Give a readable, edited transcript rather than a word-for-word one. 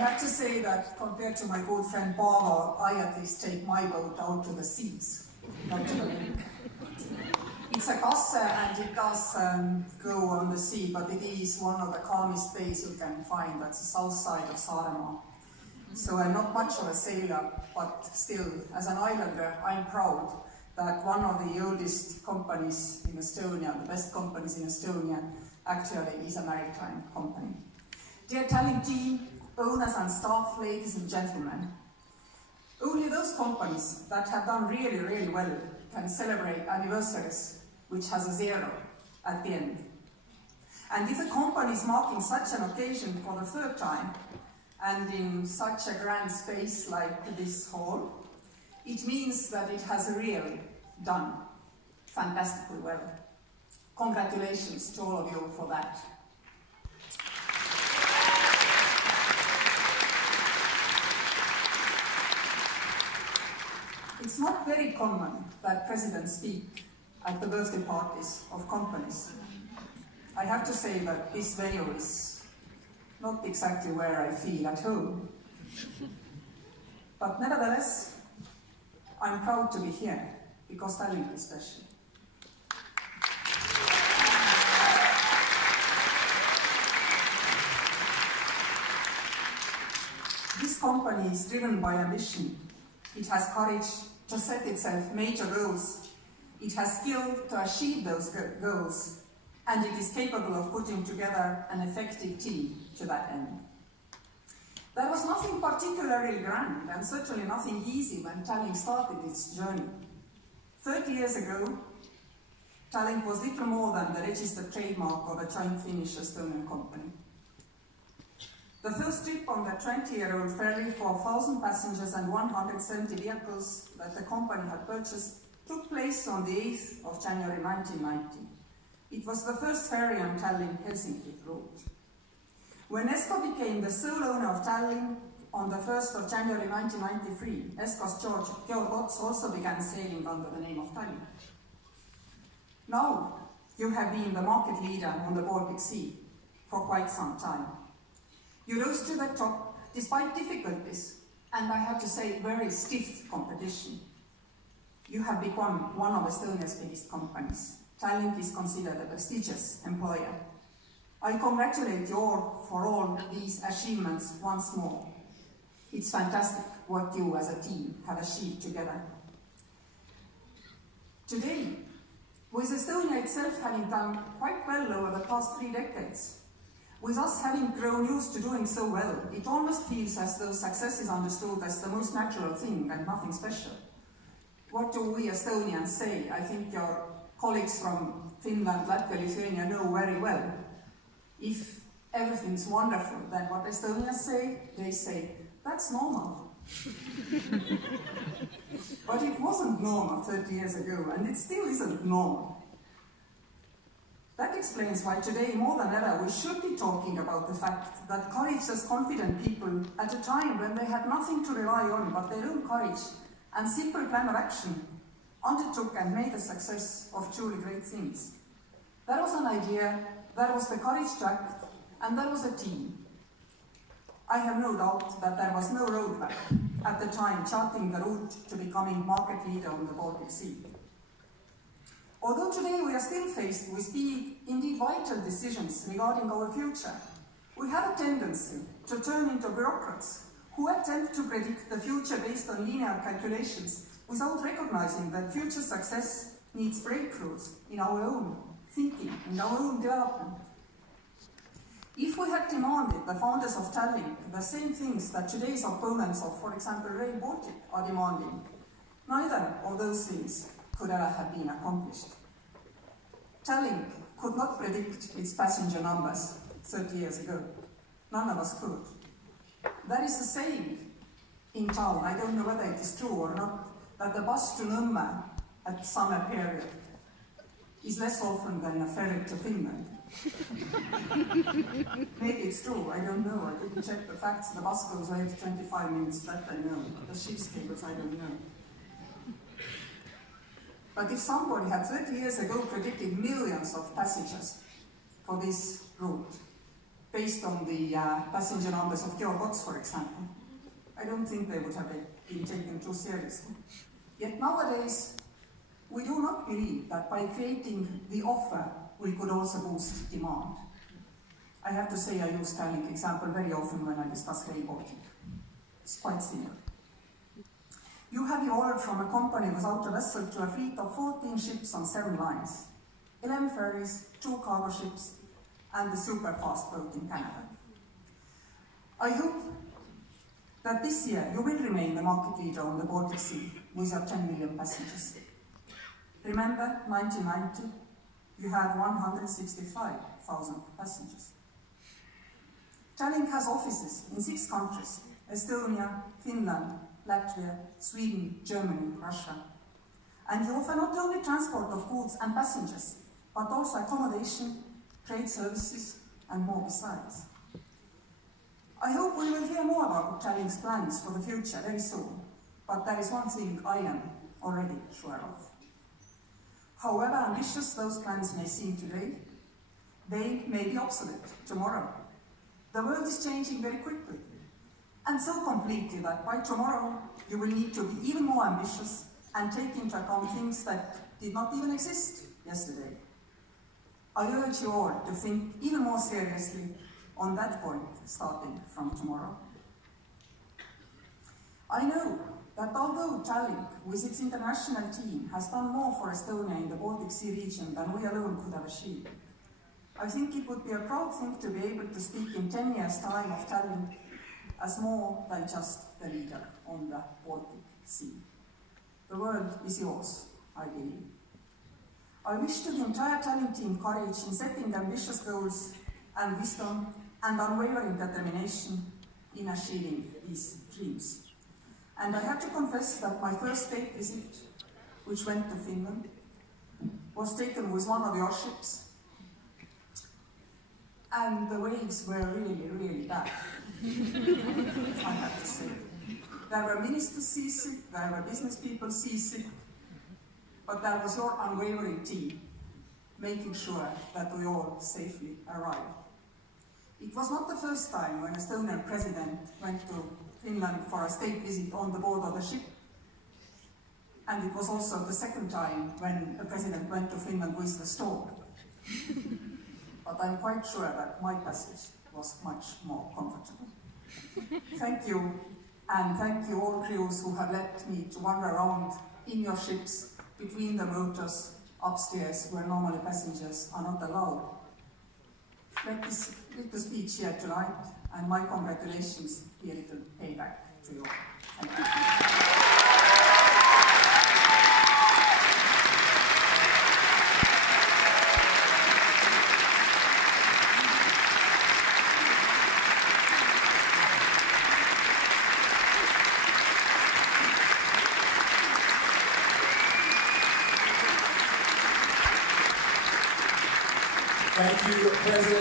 have to say that compared to my good friend Paavo, I at least take my boat out to the seas, not to the lake. It's a kasse and it does go on the sea, but it is one of the calmest bays you can find. That's the south side of Saaremaa. So I'm not much of a sailor, but still, as an islander, I'm proud that one of the oldest companies in Estonia, the best companies in Estonia, actually is a maritime company. Dear Tallink team, owners and staff, ladies and gentlemen, only those companies that have done really, really well can celebrate anniversaries which has a zero at the end. And if a company is marking such an occasion for the third time, and in such a grand space like this hall, it means that it has really done fantastically well. Congratulations to all of you for that. It's not very common that presidents speak at the birthday parties of companies. I have to say that this venue is not exactly where I feel at home. But nevertheless, I'm proud to be here, because Tallink is special. This company is driven by ambition. It has courage to set itself major goals. It has skill to achieve those goals. And it is capable of putting together an effective team to that end. There was nothing particularly grand and certainly nothing easy when Tallink started its journey. 30 years ago, Tallink was little more than the registered trademark of a joint Finnish-Estonian company. The first trip on the 20-year-old ferry for 1,000 passengers and 170 vehicles that the company had purchased took place on the 8th of January 1990. It was the first ferry on Tallinn-Helsinki route. When Esko became the sole owner of Tallinn on the 1st of January 1993, Esko's Georg Ots also began sailing under the name of Tallink. Now, you have been the market leader on the Baltic Sea for quite some time. You rose to the top despite difficulties, and I have to say, very stiff competition. You have become one of Estonia's biggest companies. Tallink is considered a prestigious employer. I congratulate you all for all these achievements once more. It's fantastic what you as a team have achieved together. Today, with Estonia itself having done quite well over the past 3 decades, with us having grown used to doing so well, it almost feels as though success is understood as the most natural thing and nothing special. What do we Estonians say? I think your colleagues from Finland, Latvia, Lithuania know very well. If everything's wonderful, then what Estonians say, they say, that's normal. But it wasn't normal 30 years ago, and it still isn't normal. That explains why today, more than ever, we should be talking about the fact that courageous, confident people, at a time when they had nothing to rely on but their own courage and simple plan of action, undertook and made a success of truly great things. There was an idea, there was the courage to act, and there was a team. I have no doubt that there was no roadmap at the time charting the route to becoming market leader on the Baltic Sea. Although today we are still faced with big, indeed vital decisions regarding our future, we have a tendency to turn into bureaucrats who attempt to predict the future based on linear calculations without recognizing that future success needs breakthroughs in our own thinking, in our own development. If we had demanded the founders of Tallink the same things that today's opponents of, for example, Rail Baltic are demanding, neither of those things could ever have been accomplished. Tallink could not predict its passenger numbers 30 years ago. None of us could. There is a saying in town, I don't know whether it is true or not, that the bus to Nõmme at summer period is less often than a ferry to Finland. Maybe it's true, I don't know. I didn't check the facts. The bus goes every 25 minutes, that I know. The ship's cables, I don't know. But if somebody had 30 years ago predicted millions of passengers for this route, based on the passenger numbers of Georgots, for example. I don't think they would have been taken too seriously. Yet nowadays, we do not believe that by creating the offer, we could also boost demand. I have to say I use Tallink example very often when I discuss Rail Baltic. It's quite similar. You have evolved from a company without a vessel to a fleet of 14 ships on 7 lines, 11 ferries, 2 cargo ships, and the super fast boat in Canada. I hope that this year you will remain the market leader on the Baltic Sea with your 10 million passengers. Remember, 1990, you had 165,000 passengers. Tallink has offices in 6 countries: Estonia, Finland, Latvia, Sweden, Germany, Russia. And you offer not only transport of goods and passengers, but also accommodation, trade services, and more besides. I hope we will hear more about Tallink's plans for the future very soon, but there is one thing I am already sure of. However ambitious those plans may seem today, they may be obsolete tomorrow. The world is changing very quickly, and so completely that by tomorrow you will need to be even more ambitious and take into account things that did not even exist yesterday. I urge you all to think even more seriously on that point starting from tomorrow. I know that although Tallink, with its international team, has done more for Estonia in the Baltic Sea region than we alone could have achieved, I think it would be a proud thing to be able to speak in 10 years' time of Tallink as more than just the leader on the Baltic Sea. The world is yours, I believe. I wish to the entire Tallink team courage in setting ambitious goals and wisdom and unwavering determination in achieving these dreams. And I have to confess that my first state visit, which went to Finland, was taken with one of your ships. And the waves were really, really bad, I have to say. There were ministers seasick, there were business people seasick, but there was your unwavering team, making sure that we all safely arrived. It was not the first time when Estonian president went to Finland for a state visit on the board of the ship, and it was also the second time when the president went to Finland with the storm. But I'm quite sure that my passage was much more comfortable. Thank you, and thank you all crews who have let me to wander around in your ships between the motors upstairs where normally passengers are not allowed. Let this little speech here tonight, and my congratulations be a little payback to you. Thank you. Thank you, President.